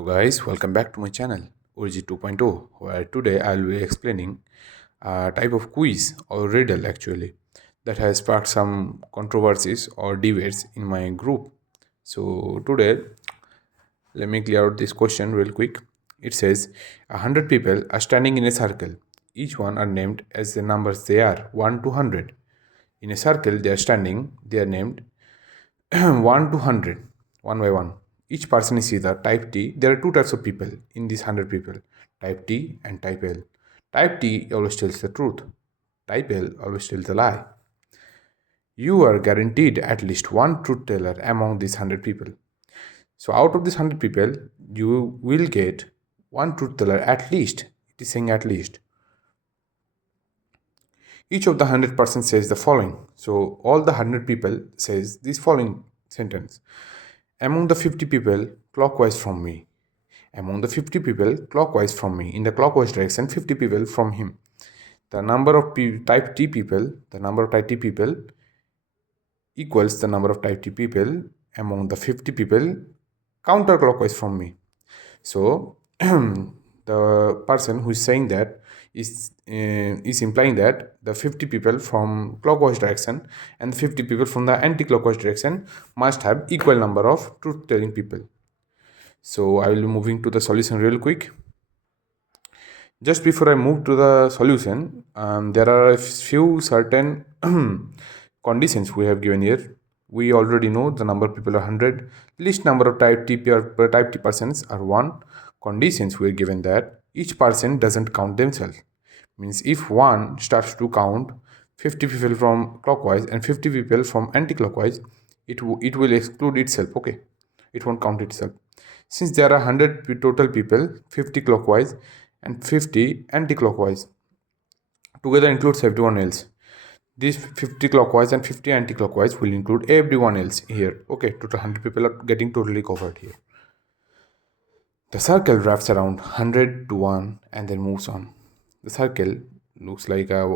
So guys, welcome back to my channel Origi 2.0, where today I'll be explaining a type of quiz or riddle actually that has sparked some controversies or debates in my group. So today, let me clear out this question real quick. It says 100 people are standing in a circle. Each one are named as the numbers they are 1 to 100. In a circle they are standing, they are named 1 to 100, one by one. Each person is either type T. There are two types of people in these 100 people, type T and type L. Type T always tells the truth, type L always tells the lie. You are guaranteed at least one truth teller among these 100 people. So, out of these 100 people, you will get one truth teller at least. It is saying at least. Each of the 100% says the following. So, all the 100 people says this following sentence. Among the 50 people clockwise from me. Among the 50 people clockwise from me. In the clockwise direction, 50 people from him. The number of type T people, the number of type T people equals the number of type T people among the 50 people counterclockwise from me. So the person who is saying that is implying that the 50 people from clockwise direction and 50 people from the anti-clockwise direction must have equal number of truth telling people. So I will be moving to the solution real quick. Just before I move to the solution, there are a few certain conditions we have given here. We already know the number of people are 100. Least number of type T persons are 1. Conditions we are given that each person doesn't count themselves. Means if one starts to count 50 people from clockwise and 50 people from anti-clockwise, it will exclude itself. Okay, it won't count itself. Since there are 100 total people, 50 clockwise and 50 anti-clockwise together includes everyone else. These 50 clockwise and 50 anti-clockwise will include everyone else here. Okay, total 100 people are getting totally covered here. The circle wraps around 100 to 1 and then moves on. The circle looks like I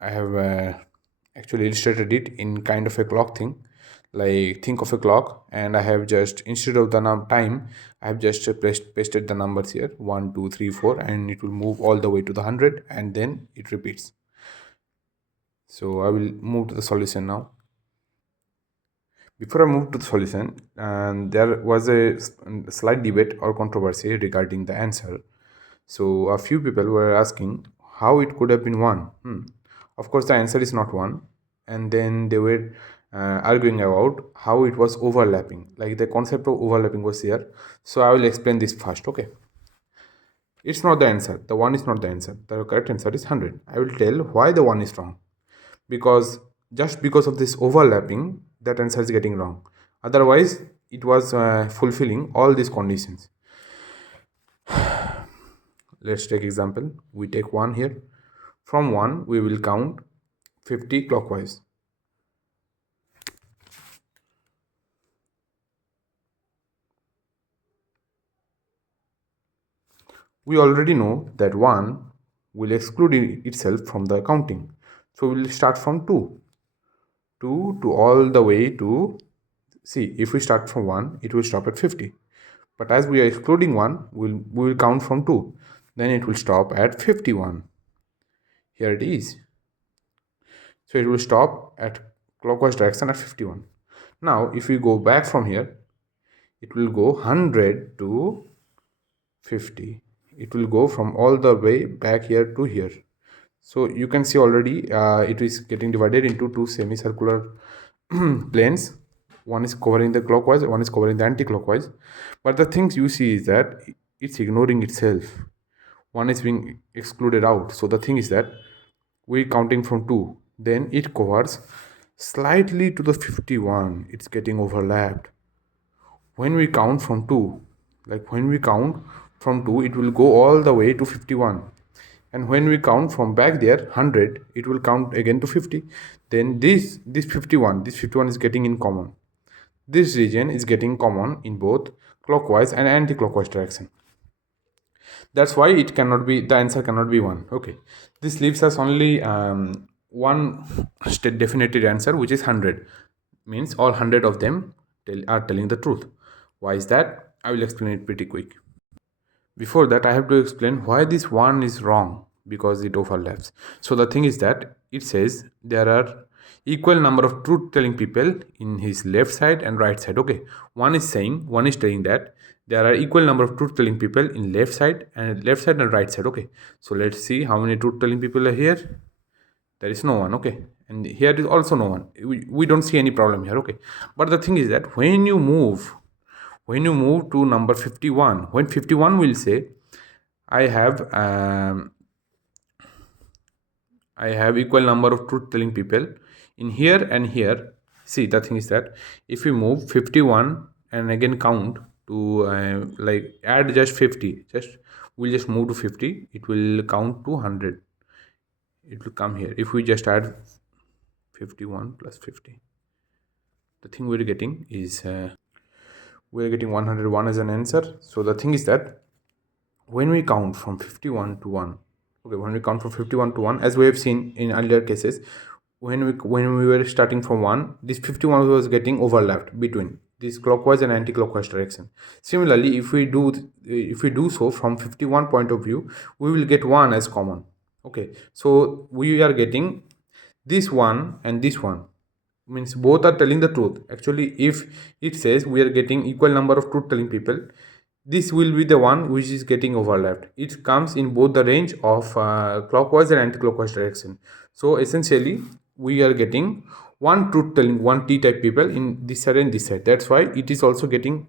have actually illustrated it in kind of a clock thing. Like think of a clock, and I have just, instead of the time, I have just pasted the numbers here 1 2 3 4, and it will move all the way to the 100 and then it repeats. So I will move to the solution now. Before I move to the solution, there was a slight debate or controversy regarding the answer. So a few people were asking how it could have been 1. Of course, the answer is not 1. And then they were arguing about how it was overlapping. Like the concept of overlapping was here. So I will explain this first. Okay. It's not the answer. The 1 is not the answer. The correct answer is 100. I will tell why the 1 is wrong. Because just because of this overlapping, that answer is getting wrong. Otherwise, it was fulfilling all these conditions. Let's take example. We take 1 here. From 1, we will count 50 clockwise. We already know that 1 will exclude itself from the counting. So we will start from 2. 2 to all the way to, see, if we start from 1, it will stop at 50. But as we are excluding 1, we will count from 2. Then it will stop at 51. Here it is. So it will stop at clockwise direction at 51. Now, if we go back from here, it will go 100 to 50. It will go from all the way back here to here. So you can see already it is getting divided into two semicircular planes. One is covering the clockwise, one is covering the anti-clockwise. But the things you see is that it's ignoring itself. One is being excluded out. So the thing is that we're counting from 2. Then it covers slightly to the 51. It's getting overlapped. When we count from 2, like when we count from 2, it will go all the way to 51. And when we count from back there 100, it will count again to 50. Then this 51 is getting in common. This region is getting common in both clockwise and anti-clockwise direction. That's why it cannot be, the answer cannot be 1. Okay, this leaves us only one definitive answer, which is 100. Means all 100 of them are telling the truth. Why is that? I will explain it pretty quick. Before that, I have to explain why this one is wrong, because it overlaps. So the thing is that it says there are equal number of truth telling people in his left side and right side. Okay, one is telling that there are equal number of truth telling people in left side and right side. Okay, so let's see how many truth telling people are here. There is no one. Okay, and here is also no one. We don't see any problem here. Okay, but the thing is that when you move to number 51, when 51 will say I have I have equal number of truth telling people in here and here. See, the thing is that if we move 51 and again count to like add just 50, we'll just move to 50, it will count to 100. It will come here. If we just add 51 plus 50, the thing we're getting 101 as an answer. So the thing is that when we count from 51 to 1, okay, when we count from 51 to 1, as we have seen in earlier cases, when we were starting from 1, this 51 was getting overlapped between this clockwise and anti-clockwise direction. Similarly, if we do so from 51 point of view, we will get 1 as common. Okay, so we are getting this one and this one, means both are telling the truth. Actually, if it says we are getting equal number of truth telling people, this will be the one which is getting overlapped. It comes in both the range of clockwise and anti-clockwise direction. So essentially we are getting one truth telling, one t type people in this side and this side. That's why it is also getting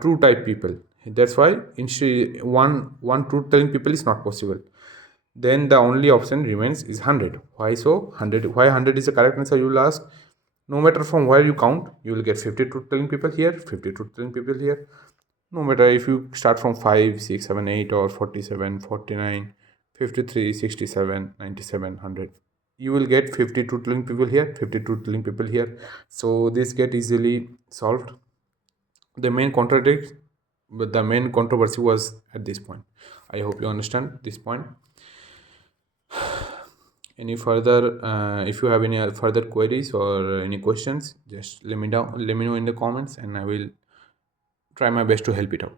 true type people. That's why one truth telling people is not possible. Then the only option remains is 100. Why so? 100. Why 100 is the correct answer, you will ask? No matter from where you count, you will get 50 truth telling people here, 50 truth telling people here. No matter if you start from 5, 6, 7, 8, or 47, 49, 53, 67, 97, 100, you will get 50 truth telling people here, 50 truth telling people here. So this get easily solved. The main contradict, but the main controversy was at this point. I hope you understand this point. Any further if you have any further queries or any questions, just let me know in the comments, and I will try my best to help it out.